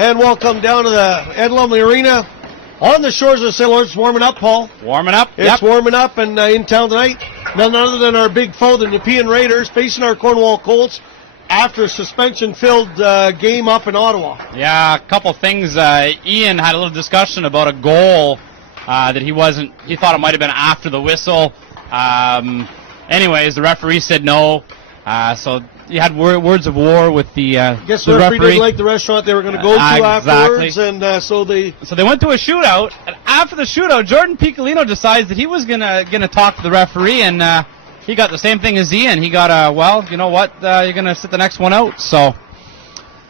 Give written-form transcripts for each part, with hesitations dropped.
And welcome down to the Ed Lumley Arena on the shores of St. Lawrence. It's warming up, Paul. Warming up? It's warming up, and in town tonight, none other than our big foe, the Nepean Raiders, facing our Cornwall Colts after a suspension-filled game up in Ottawa. Yeah, a couple things. Ian had a little discussion about a goal that he thought it might have been after the whistle. Anyways, the referee said no. So you had words of war with the guess the referee didn't like the restaurant they were going to go to afterwards, and so they went to a shootout. And after the shootout, Jordan Piccolino decides that he was gonna talk to the referee, and he got the same thing as Ian. He got well, you know what? You're gonna sit the next one out. So.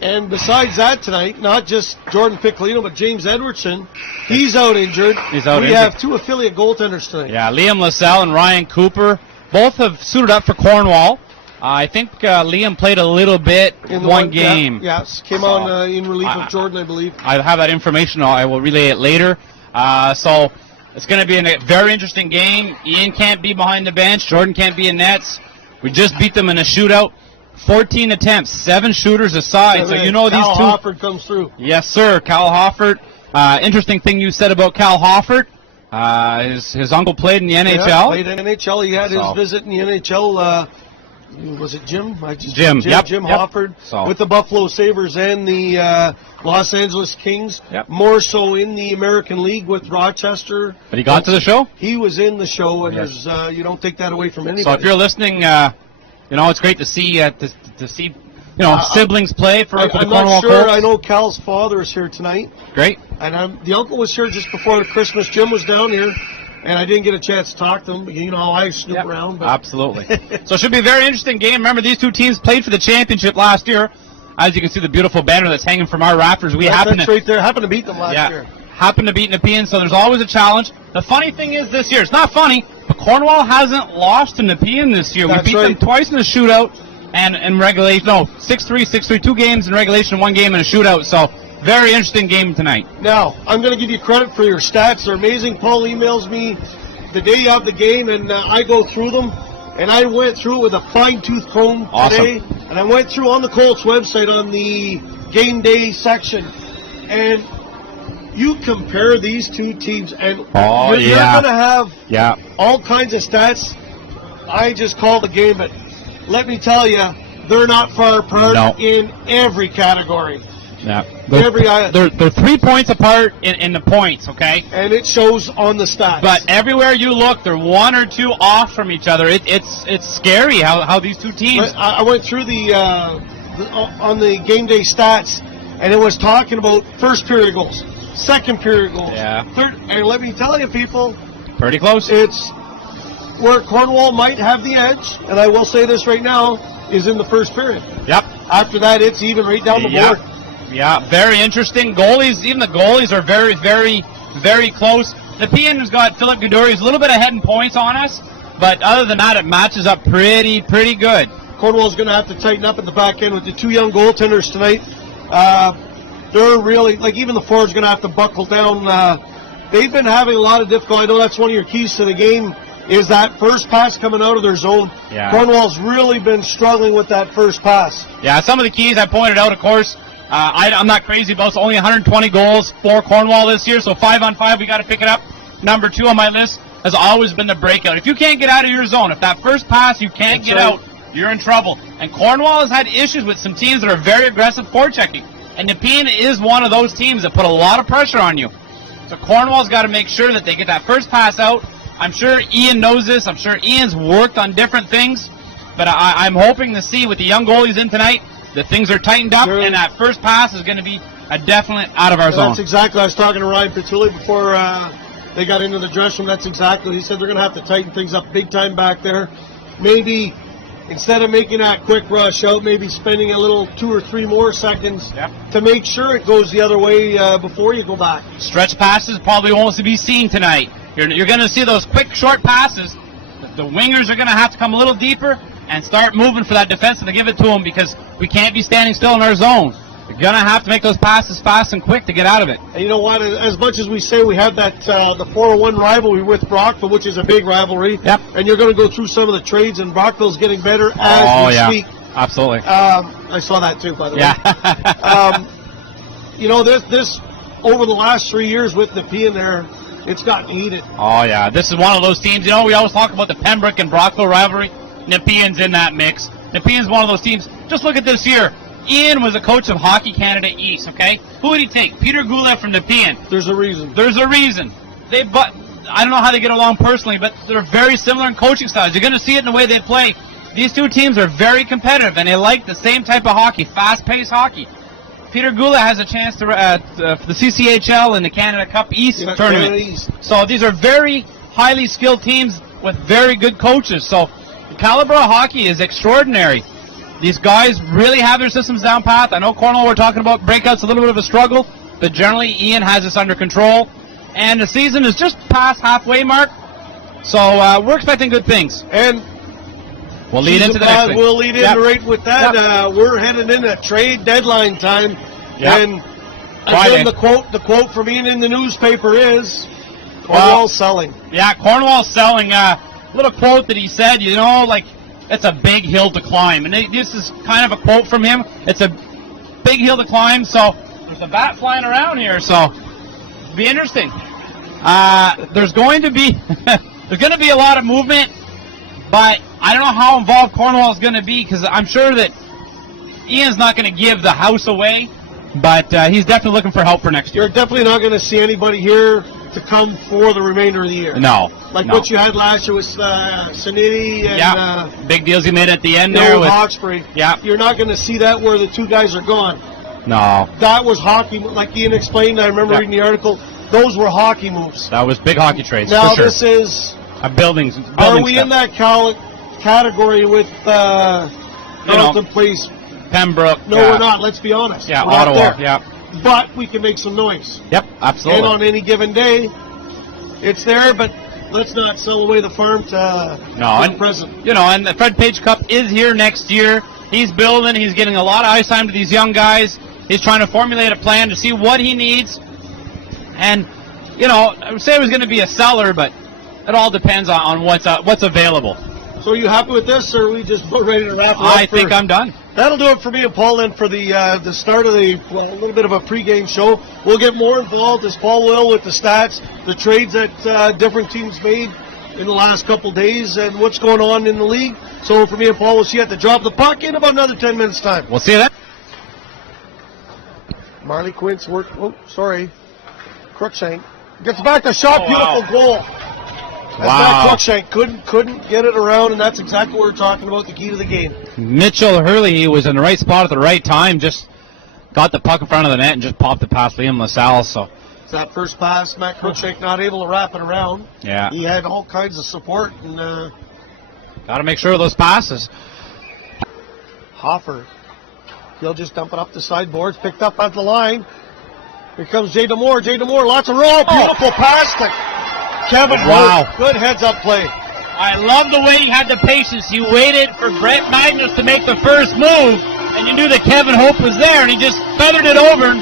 And besides that tonight, not just Jordan Piccolino, but James Edwardson, he's out injured. We have two affiliate goaltenders tonight. Yeah, Liam LaSalle and Ryan Cooper both have suited up for Cornwall. I think Liam played a little bit in one game. Yes, came on in relief of Jordan, I believe. I have that information. I will relay it later. So it's going to be a very interesting game. Ian can't be behind the bench. Jordan can't be in nets. We just beat them in a shootout. 14 attempts, 7 shooters aside. So you know these two. Cal Hofford comes through. Yes, sir. Cal Hofford. Interesting thing you said about Cal Hofford. His uncle played in the NHL. Yeah, played in the NHL. He had his visit in the NHL. Was it Jim? Jim Hofford with the Buffalo Sabres and the Los Angeles Kings. Yep. More so in the American League with Rochester. But he got to the show? He was in the show, and you don't take that away from anybody. So if you're listening, it's great to see siblings play for the Cornwall Colts. I know Cal's father is here tonight. Great. And the uncle was here just before Christmas. Jim was down here. And I didn't get a chance to talk to him. But you know how I snoop around. But. Absolutely. So it should be a very interesting game. Remember, these two teams played for the championship last year. As you can see, the beautiful banner that's hanging from our rafters. That's right there. Happened to beat them last year. Happened to beat Nepean, so there's always a challenge. The funny thing is this year, it's not funny, but Cornwall hasn't lost to Nepean this year. We beat them twice in the shootout and in regulation. No, 6-3, 6-3, 2 games in regulation, 1 game in a shootout. So very interesting game tonight. Now, I'm going to give you credit for your stats. They're amazing. Paul emails me the day of the game, and I go through them. And I went through it with a fine-tooth comb today. And I went through on the Colts website on the game day section. And you compare these two teams, and you're going to have all kinds of stats. I just called the game, but let me tell you, they're not far apart in every category. Yeah, they're 3 points apart in the points, okay? And it shows on the stats. But everywhere you look, they're 1 or 2 off from each other. It's scary how these two teams. I went through on the game day stats, and it was talking about first period goals, second period goals, third, and let me tell you, people, pretty close. It's where Cornwall might have the edge, and I will say this right now, is in the first period. Yep. After that, it's even right down the board. Yeah, very interesting. Goalies, even the goalies are very, very, very close. Nepean has got Philip Gouduri, who's a little bit ahead in points on us, but other than that, it matches up pretty good. Cornwall's going to have to tighten up at the back end with the 2 young goaltenders tonight. They're really, even the forwards going to have to buckle down. They've been having a lot of difficulty. I know that's one of your keys to the game, is that first pass coming out of their zone. Yeah. Cornwall's really been struggling with that first pass. Yeah, some of the keys I pointed out, of course, I'm not crazy about. It's only 120 goals for Cornwall this year, so 5-on-5, we got to pick it up. Number 2 on my list has always been the breakout. If you can't get out of your zone, if that first pass you can't get out, you're in trouble. And Cornwall has had issues with some teams that are very aggressive forechecking. And Nepean is one of those teams that put a lot of pressure on you. So Cornwall's got to make sure that they get that first pass out. I'm sure Ian knows this. I'm sure Ian's worked on different things. But I'm hoping to see with the young goalies in tonight that things are tightened up, and that first pass is going to be a definite out of our zone. That's exactly. I was talking to Ryan Petulli before they got into the dressing room. That's exactly. He said they're going to have to tighten things up big time back there. Maybe instead of making that quick rush out, maybe spending a little 2 or 3 more seconds to make sure it goes the other way before you go back. Stretch passes probably won't be seen tonight. You're going to see those quick, short passes. The wingers are going to have to come a little deeper and start moving for that defense to give it to them, because we can't be standing still in our zone. You're going to have to make those passes fast and quick to get out of it. And you know what? As much as we say we have that the 401 rivalry with Brockville, which is a big rivalry, and you're going to go through some of the trades, and Brockville's getting better as we speak. Absolutely. I saw that too, by the way. you know, this over the last 3 years with Nepean there, it's gotten heated. Oh, yeah. This is one of those teams. You know, we always talk about the Pembroke and Brockville rivalry. Nepean's in that mix. Nepean's one of those teams. Just look at this year. Ian was a coach of Hockey Canada East, okay? Who would he take? Peter Goulet from Nepean. There's a reason. There's a reason. I don't know how they get along personally, but they're very similar in coaching styles. You're going to see it in the way they play. These two teams are very competitive, and they like the same type of hockey, fast-paced hockey. Peter Goulet has a chance to for the CCHL and the Canada Cup East tournament. East. So these are very highly skilled teams with very good coaches. So the caliber of hockey is extraordinary. These guys really have their systems down pat. I know Cornwall, we're talking about breakouts, a little bit of a struggle, but generally Ian has this under control. And the season is just past halfway mark, so we're expecting good things. And we'll lead into the next thing. We'll lead in right with that. Yep. We're heading into trade deadline time. Yep. And again, the quote from Ian in the newspaper is, Cornwall's selling. Yeah, Cornwall's selling. Little quote that he said, you know, like, it's a big hill to climb. And this is kind of a quote from him. It's a big hill to climb, so there's a bat flying around here, so it'll be interesting. There's going to be a lot of movement, but I don't know how involved Cornwall is going to be, because I'm sure that Ian's not going to give the house away, but he's definitely looking for help for next year. You're definitely not going to see anybody here to come for the remainder of the year. No. What you had last year with Sanity and big deals he made at the end there with Hawkesbury. Yeah. You're not going to see that where the two guys are gone. No. That was hockey, like Ian explained. I remember reading the article. Those were hockey moves. That was big hockey trades. Now for sure. this is a building. Are we in that category with Carleton Place? Pembroke. No, we're not. Let's be honest. Yeah, we're Ottawa. Yeah. But we can make some noise. Yep, absolutely. And on any given day, it's there. But let's not sell away the farm to the present. You know, and the Fred Page Cup is here next year. He's building. He's getting a lot of ice time to these young guys. He's trying to formulate a plan to see what he needs. And, you know, I would say it was going to be a seller, but it all depends on what's available. So are you happy with this, or are we just ready to wrap it up? I think I'm done. That'll do it for me and Paul then for the start of a little bit of a pregame show. We'll get more involved, as Paul will, with the stats, the trades that different teams made in the last couple days, and what's going on in the league. So for me and Paul, we'll see you at the Drop the Puck in about another 10 minutes' time. We'll see you then. Marley Quint's work. Oh, sorry. Crookshank gets back the shot. Beautiful goal. Wow. Crookshank couldn't get it around, and that's exactly what we're talking about, the key to the game. Mitchell Hurley was in the right spot at the right time, just got the puck in front of the net and just popped it past Liam LaSalle. So it's that first pass, Matt Crookshank not able to wrap it around. Yeah. He had all kinds of support. And got to make sure of those passes. Hoffer. He'll just dump it up the sideboards, picked up at the line. Here comes Jay Demore. Jay Demore, lots of roll. Beautiful pass to Kevin. Wow. Good heads-up play. I love the way he had the patience. He waited for Brett Magnus to make the first move, and you knew that Kevin Hope was there, and he just feathered it over and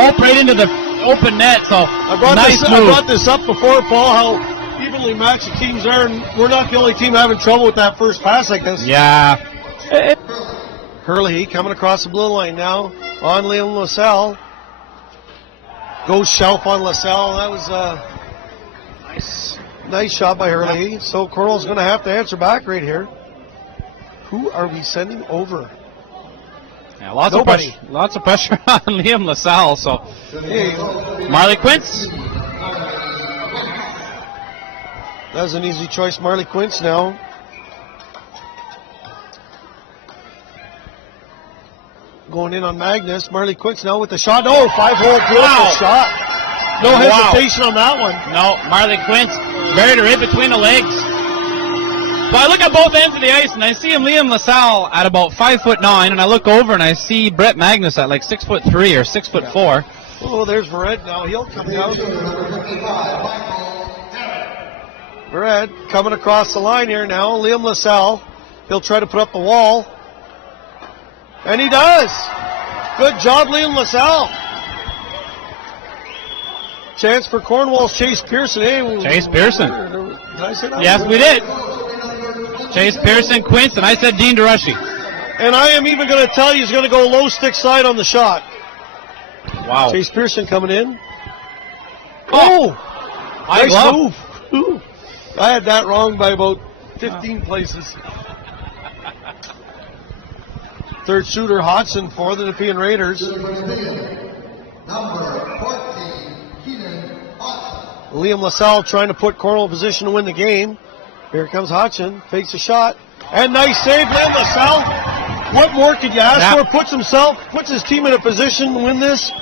Hope right into the open net. So, I brought this up before, Paul, how evenly matched the teams are, and we're not the only team having trouble with that first pass like this. Yeah. Hurley coming across the blue line now on Liam LaSalle. Goes shelf on LaSalle. That was a nice shot by Hurley. So Cornwall's going to have to answer back right here. Who are we sending over? Yeah, lots of pressure on Liam LaSalle. So Marley Quintz. That was an easy choice, Marley Quintz now. Going in on Magnus. Marley Quintz now with the shot. Oh, 5-hole beautiful shot. No hesitation on that one. No, Marley Quintz buried her in between the legs. But I look at both ends of the ice, and I see Liam LaSalle at about 5'9", and I look over and I see Brett Magnus at like 6'3" or 6'4". Oh, there's Vered now. He'll come down. Vered coming across the line here now. Liam LaSalle. He'll try to put up the wall. And he does. Good job, Liam LaSalle. Chance for Cornwall's Chase Pearson. Hey, Chase Pearson. Did I say that? Yes, we did. Chase Pearson, Quintz, and I said Dean DeRushy. And I am even going to tell you he's going to go low stick side on the shot. Wow. Chase Pearson coming in. Oh! Nice move. Ooh. I had that wrong by about 15 places. Third shooter, Hodgson for the Nepean Raiders. Liam LaSalle trying to put Cornwall in position to win the game. Here comes Hodgson, fakes a shot. And nice save, Liam LaSalle. What more could you ask for? Puts his team in a position to win this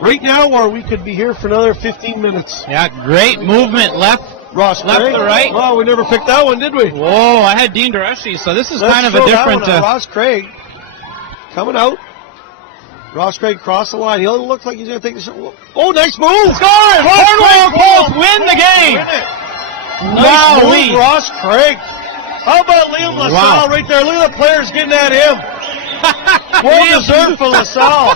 right now, or we could be here for another 15 minutes. Yeah, great movement left. Ross left Craig. to right. Oh, we never picked that one, did we? Whoa, I had Dean Dureshi, so this is Let's kind of a throw that different... one on Ross Craig coming out. Ross Craig crossed the line. He'll look like he's going to take the shot. Oh, nice move. Score! Cornwall Colts win the game! Nice Wow, move, Ross Craig. How about Liam LaSalle right there? Look at the players getting at him. Well deserved for LaSalle.